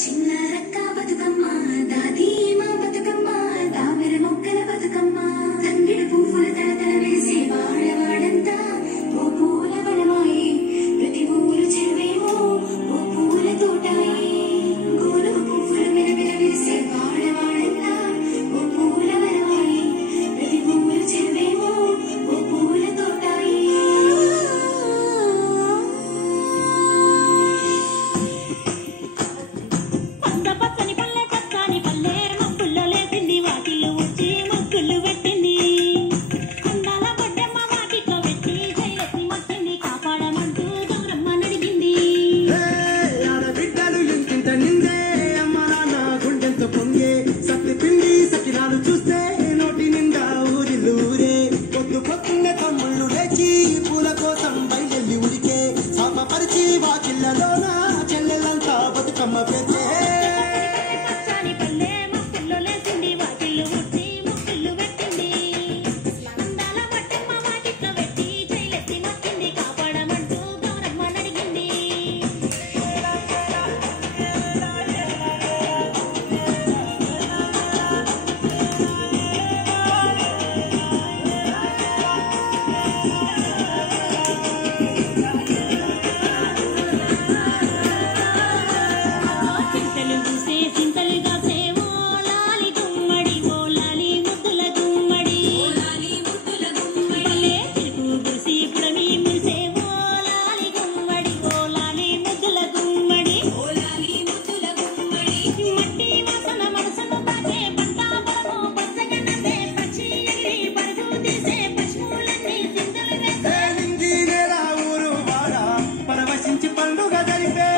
చిన్నరక్క బతుకమ్మ దాది మా బతుకమ్మ తామర మొక్కల బతుకమ్మ తంగిడి పువ్వుల తడతడ వేసే వాడవాడంతా ఓ పూల వనమాయి ప్రతి ఊరు చెరువేమో ఓ పూల తోటాయి గోరు పువ్వుల మెరమెర వేసే వాడవాడంతా ఓ పూల వనమాయి ప్రతి ఊరు చెరువేమో ఓ పూల తోటాయి పండుగ జరిపే